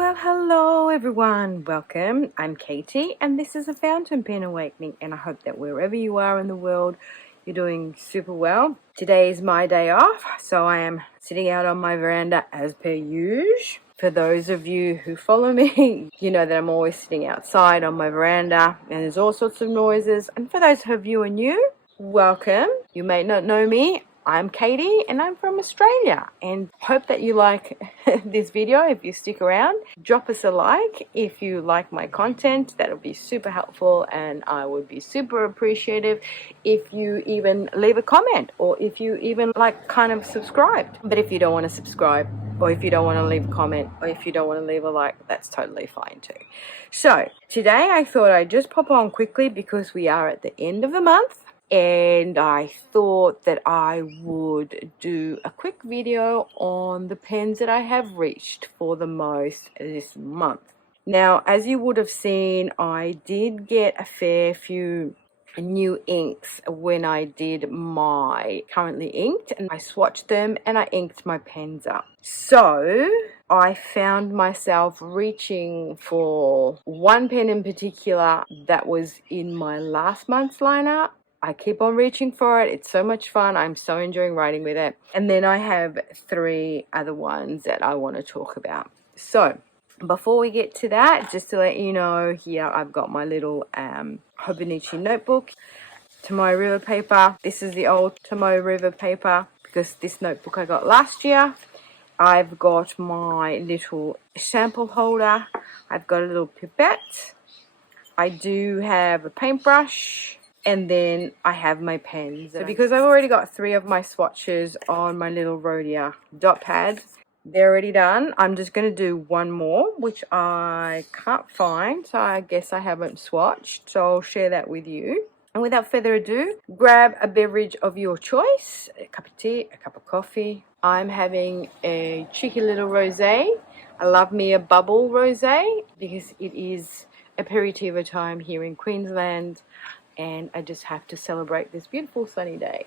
Well, hello everyone, welcome. I'm Katie and this is a Fountain Pen Awakening, and I hope that wherever you are in the world you're doing super well. Today is my day off, so I am sitting out on my veranda as per usual. For those of you who follow me, you know that I'm always sitting outside on my veranda and there's all sorts of noises. And for those of you who are new, welcome. You may not know me. I'm Katie and I'm from Australia, and hope that you like this video. If you stick around, drop us a like if you like my content. That'll be super helpful, and I would be super appreciative if you even leave a comment, or if you even kind of subscribed. But if you don't want to subscribe, or if you don't want to leave a comment, or if you don't want to leave a like, that's totally fine too. So today I thought I'd just pop on quickly because we are at the end of the month, and I thought that I would do a quick video on the pens that I have reached for the most this month. Now, as you would have seen, I did get a fair few new inks when I did my currently inked, and I swatched them and I inked my pens up. So I found myself reaching for one pen in particular that was in my last month's lineup. I keep on reaching for it. It's so much fun. I'm so enjoying writing with it. And then I have 3 other ones that I want to talk about. So before we get to that, just to let you know, here I've got my little Hobonichi notebook, Tomoe River paper. This is the old Tomoe River paper because this notebook I got last year. I've got my little sample holder. I've got a little pipette. I do have a paintbrush. And then I have my pens. So because I've already got 3 of my swatches on my little Rhodia dot pad, they're already done. I'm just going to do one more, which I can't find. So I guess I haven't swatched. So I'll share that with you. And without further ado, grab a beverage of your choice. A cup of tea, a cup of coffee. I'm having a cheeky little rosé. I love me a bubble rosé because it is aperitivo time here in Queensland. And I just have to celebrate this beautiful sunny day.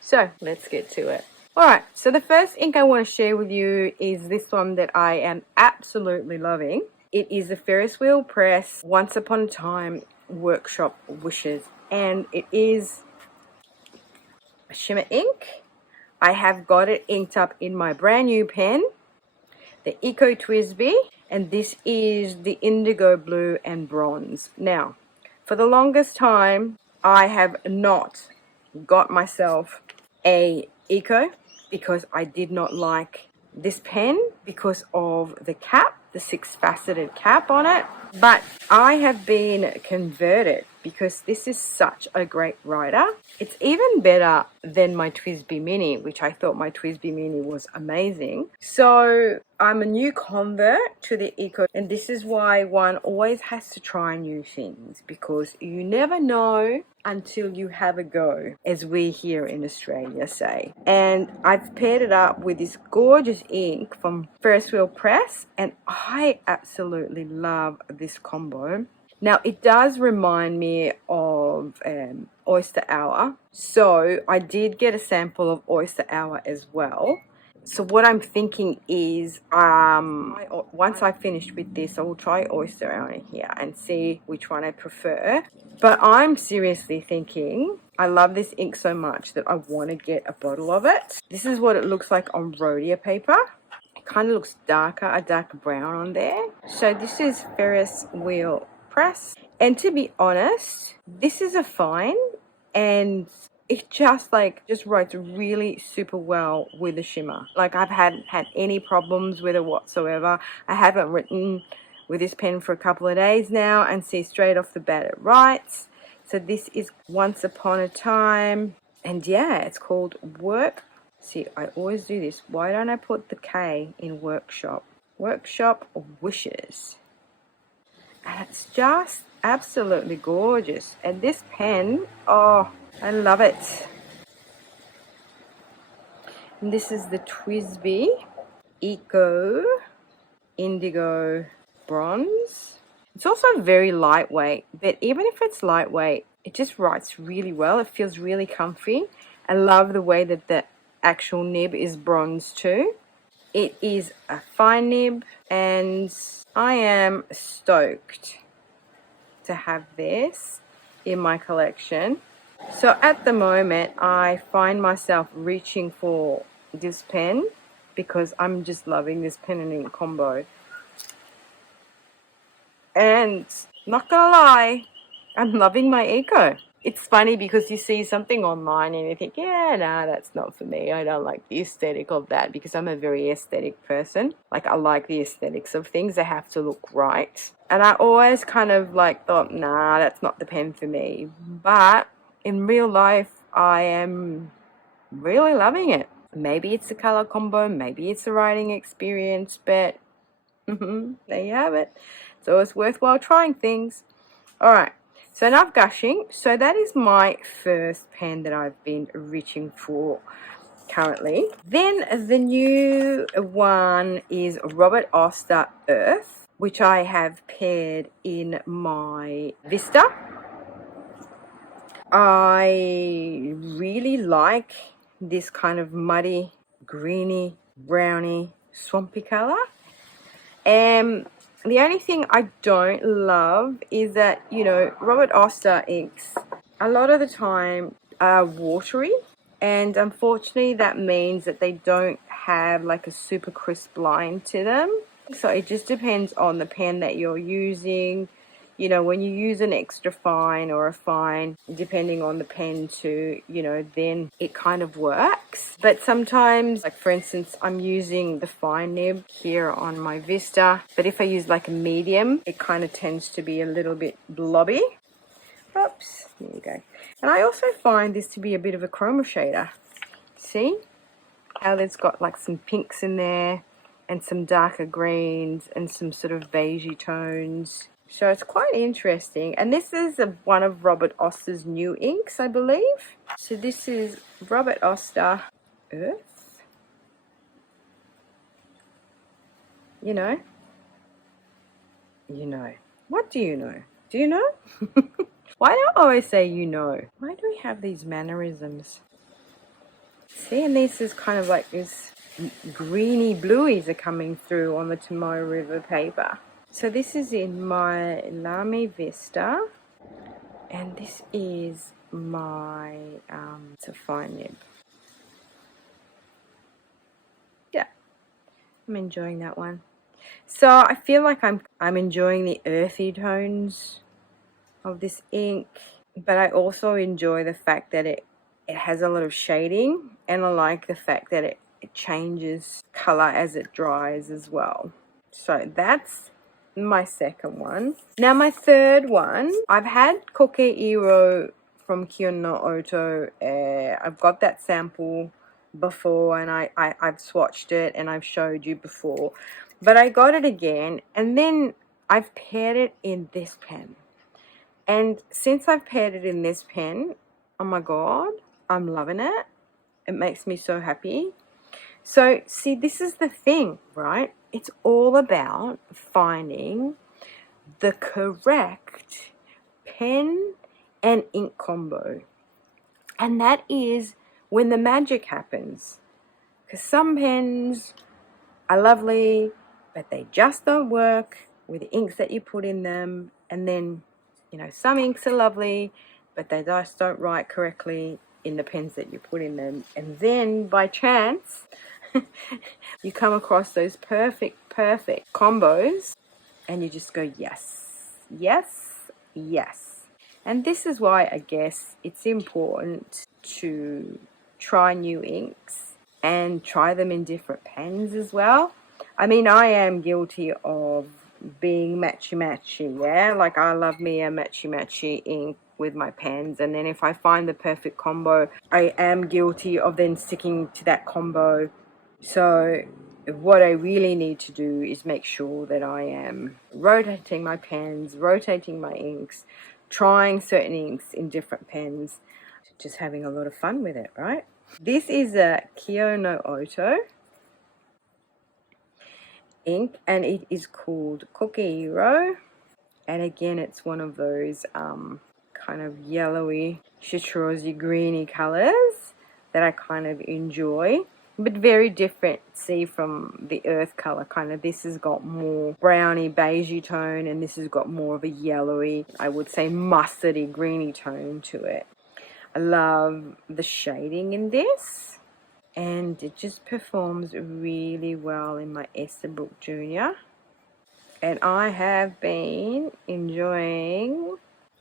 So let's get to it. Alright, so the first ink I want to share with you is this one that I am absolutely loving. It is the Ferris Wheel Press Once Upon a Time Workshop Wishes. And it is a shimmer ink. I have got it inked up in my brand new pen, the Eco TWSBI. And this is the indigo blue and bronze. Now, for the longest time, I have not got myself a Eco because I did not like this pen because of the cap, the 6-faceted cap on it. But I have been converted because this is such a great writer. It's even better than my TWSBI Mini, which I thought my TWSBI Mini was amazing. So I'm a new convert to the Eco, and this is why one always has to try new things, because you never know until you have a go, as we here in Australia say. And I've paired it up with this gorgeous ink from Ferris Wheel Press, and I absolutely love this combo. Now, it does remind me of Oyster Hour. So I did get a sample of Oyster Hour as well. So what I'm thinking is, once I finish with this, I will try Oyster Hour here and see which one I prefer. But I'm seriously thinking, I love this ink so much that I want to get a bottle of it. This is what it looks like on Rhodia paper. It kind of looks darker, a darker brown on there. So this is Ferris Wheel Press, and to be honest, this is a fine, and it just writes really super well with the shimmer. Like, I've hadn't had any problems with it whatsoever. I haven't written with this pen for a couple of days now, and see straight off the bat it writes. So this is Once Upon a Time, and yeah, it's called See, I always do this. Why don't I put the K in workshop? Workshop Wishes. And it's just absolutely gorgeous. And this pen, oh, I love it. And this is the TWSBI Eco Indigo Bronze. It's also very lightweight, but even if it's lightweight, it just writes really well. It feels really comfy. I love the way that the actual nib is bronze too. It is a fine nib, and I am stoked to have this in my collection. So at the moment, I find myself reaching for this pen because I'm just loving this pen and ink combo. And not gonna lie, I'm loving my Eco. It's funny because you see something online and you think, yeah, nah, that's not for me. I don't like the aesthetic of that, because I'm a very aesthetic person. Like, I like the aesthetics of things. They have to look right. And I always kind of like thought, nah, that's not the pen for me. But in real life, I am really loving it. Maybe it's the color combo, maybe it's the writing experience, but there you have it. So it's worthwhile trying things. All right. So enough gushing. So that is my first pen that I've been reaching for currently. Then the new one is Robert Oster Earth, which I have paired in my Vista. I really like this kind of muddy, greeny, browny, swampy color. The only thing I don't love is that, you know, Robert Oster inks a lot of the time are watery, and unfortunately that means that they don't have like a super crisp line to them. So it just depends on the pen that you're using. You know, when you use an extra fine or a fine, depending on the pen too, you know, then it kind of works. But sometimes, like for instance, I'm using the fine nib here on my Vista, but if I use like a medium, it kind of tends to be a little bit blobby. Oops, there you go. And I also find this to be a bit of a chroma shader. See how there's got like some pinks in there and some darker greens and some sort of beigey tones. So it's quite interesting. And this is one of Robert Oster's new inks, I believe. So this is Robert Oster Earth. You know. What do you know? Do you know? Why do I always say you know? Why do we have these mannerisms? See, and this is kind of like this greeny blueies are coming through on the Tomorrow River paper. So this is in my Lamy Vista, and this is my it's a fine nib. Yeah, I'm enjoying that one. So I feel like I'm enjoying the earthy tones of this ink, but I also enjoy the fact that it has a lot of shading, and I like the fact that it changes color as it dries as well. So that's my second one. Now my third one, I've had Kokeiro from Kion no Oto. I've got that sample before, and I've swatched it and I've showed you before, but I got it again, and then I've paired it in this pen. And since I've paired it in this pen, oh my god, I'm loving it. It makes me so happy. So see, this is the thing, right? It's all about finding the correct pen and ink combo. And that is when the magic happens. Because some pens are lovely, but they just don't work with the inks that you put in them. And then, you know, some inks are lovely, but they just don't write correctly in the pens that you put in them. And then by chance, you come across those perfect combos, and you just go, yes, yes, yes. And this is why I guess it's important to try new inks and try them in different pens as well. I mean, I am guilty of being matchy-matchy, yeah? Like, I love me a matchy-matchy ink with my pens, and then if I find the perfect combo, I am guilty of then sticking to that combo. So what I really need to do is make sure that I am rotating my pens, rotating my inks, trying certain inks in different pens, just having a lot of fun with it, right? This is a Kion no Oto ink, and it is called Kokeiro. And again, it's one of those kind of yellowy, chartreusey, greeny colors that I kind of enjoy. but very different, see, from the earth color. Kind of, this has got more browny beigey tone, and this has got more of a yellowy, I would say mustardy greeny tone to it. I love the shading in this, and it just performs really well in my Esterbrook Junior. And I have been enjoying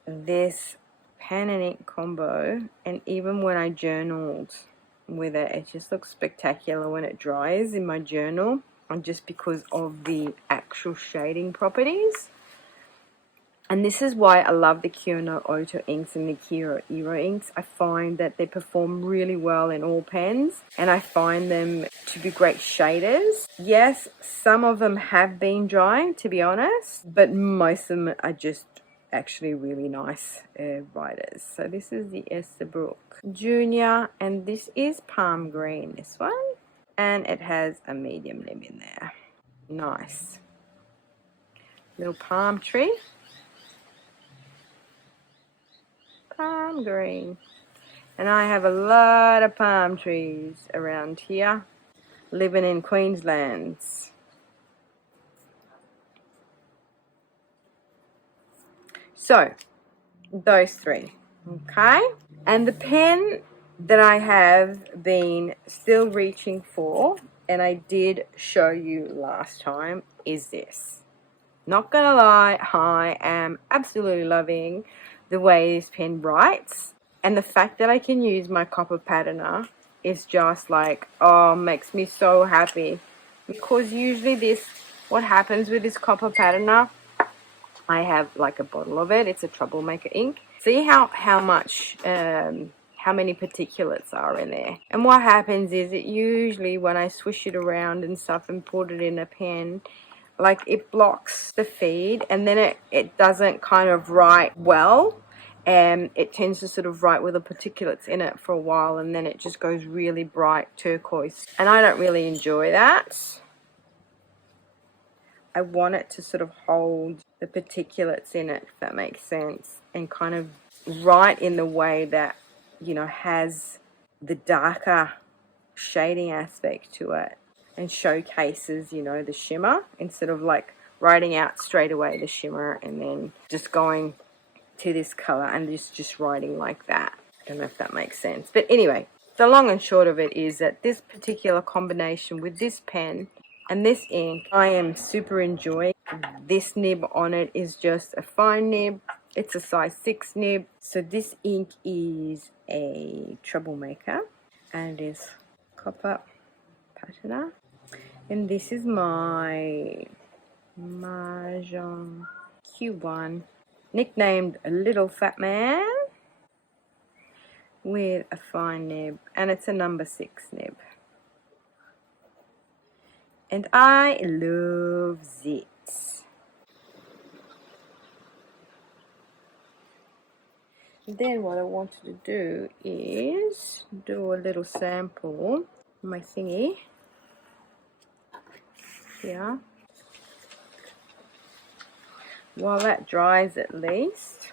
this pen and ink combo, and even when I journaled with it, it just looks spectacular when it dries in my journal, and just because of the actual shading properties. And this is why I love the Q1 Oster inks and the Kokeiro inks. I find that they perform really well in all pens, and I find them to be great shaders. Yes, some of them have been drying, to be honest, but most of them are just actually really nice writers. So this is the Esterbrook Junior, and this is palm green, this one, and it has a medium nib in there. Nice little palm tree. Palm green. And I have a lot of palm trees around here, living in Queensland. So those three, okay? And the pen that I have been still reaching for, and I did show you last time, is this. Not gonna lie, I am absolutely loving the way this pen writes, and the fact that I can use my copper patina is just like, oh, makes me so happy. Because usually this, what happens with this copper patina, I have like a bottle of it. It's a troublemaker ink. See how much, how many particulates are in there. And what happens is, it usually, when I swish it around and stuff and put it in a pen, like, it blocks the feed, and then it doesn't kind of write well, and it tends to sort of write with the particulates in it for a while, and then it just goes really bright turquoise, and I don't really enjoy that. I want it to sort of hold the particulates in it, if that makes sense, and kind of write in the way that, you know, has the darker shading aspect to it, and showcases, you know, the shimmer, instead of like writing out straight away the shimmer and then just going to this color and just writing like that. I don't know if that makes sense, but anyway, the long and short of it is that this particular combination with this pen and this ink, I am super enjoying. This nib on it is just a fine nib. It's a size 6 nib. So this ink is a troublemaker, and it is copper patina. And this is my Majohn Q1, nicknamed a Little Fat Man, with a fine nib, and it's a number 6 nib. And I love it. Then what I wanted to do is do a little sample of my thingy here. While that dries at least.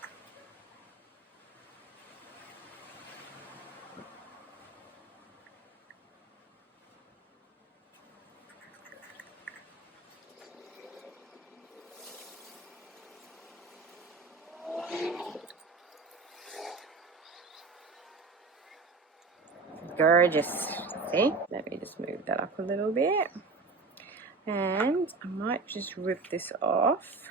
Gorgeous. See? Let me just move that up a little bit. And I might just rip this off.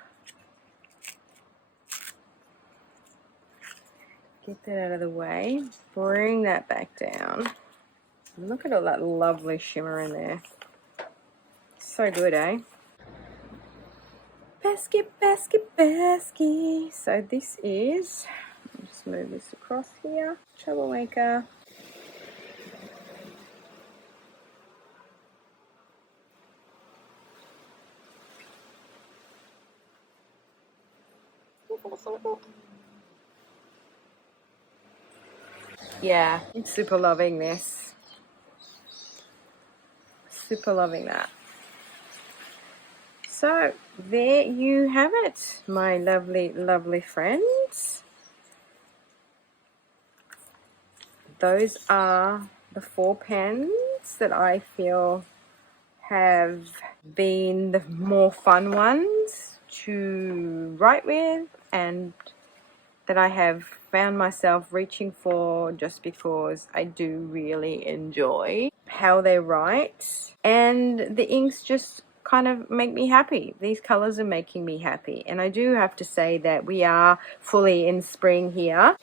Get that out of the way. Bring that back down. Look at all that lovely shimmer in there. So good, eh? Basket, basket, basket. So this is, I'll just move this across here. Troublemaker. Yeah, I'm super loving this. Super loving that. So there you have it, my lovely, lovely friends. Those are the 4 pens that I feel have been the more fun ones to write with, and that I have found myself reaching for just because I do really enjoy how they write, and the inks just kind of make me happy. These colors are making me happy, and I do have to say that we are fully in spring here,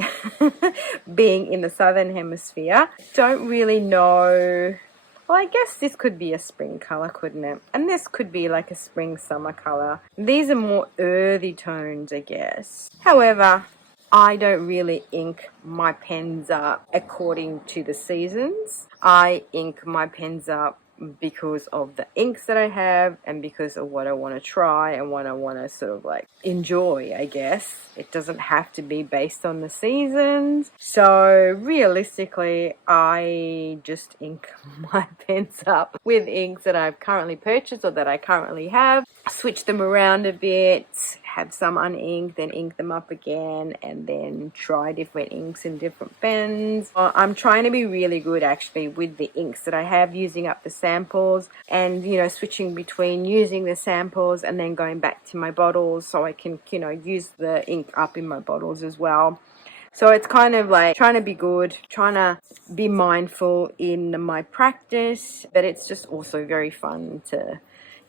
being in the southern hemisphere. Don't really know. Well, I guess this could be a spring color, couldn't it? And this could be like a spring summer color. These are more earthy tones, I guess. However, I don't really ink my pens up according to the seasons. I ink my pens up because of the inks that I have and because of what I want to try and what I want to sort of like enjoy, I guess. It doesn't have to be based on the seasons. So realistically, I just ink my pens up with inks that I've currently purchased or that I currently have. Switch them around a bit, have some uninked, then ink them up again, and then try different inks in different pens. I'm trying to be really good actually with the inks that I have, using up the samples and, you know, switching between using the samples and then going back to my bottles so I can, you know, use the ink up in my bottles as well. So it's kind of like trying to be good, trying to be mindful in my practice, but it's just also very fun to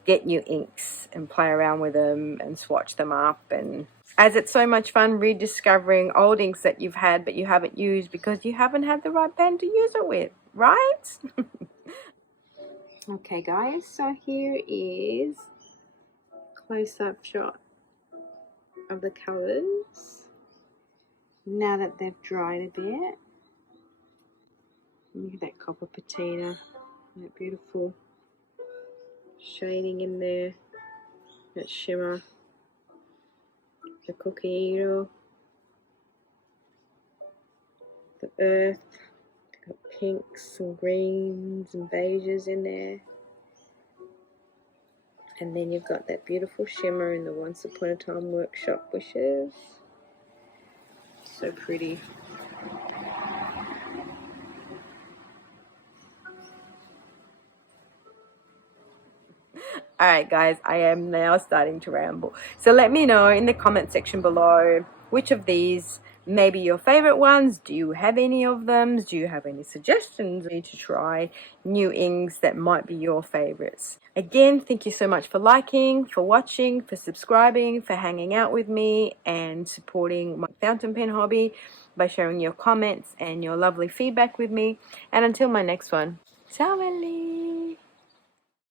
get new inks and play around with them and swatch them up. And as it's so much fun rediscovering old inks that you've had but you haven't used because you haven't had the right pen to use it with, right? Okay guys, so here is a close-up shot of the colours now that they've dried a bit. Look at that copper patina, that beautiful shading in there, that shimmer, the Kokeiro, the earth, got pinks and greens and beiges in there, and then you've got that beautiful shimmer in the Once Upon a Time Workshop Wishes. So pretty. Alright guys, I am now starting to ramble. So let me know in the comment section below which of these may be your favorite ones. Do you have any of them? Do you have any suggestions to try new inks that might be your favorites? Again, thank you so much for liking, for watching, for subscribing, for hanging out with me and supporting my fountain pen hobby by sharing your comments and your lovely feedback with me. And until my next one, ciao Ellie!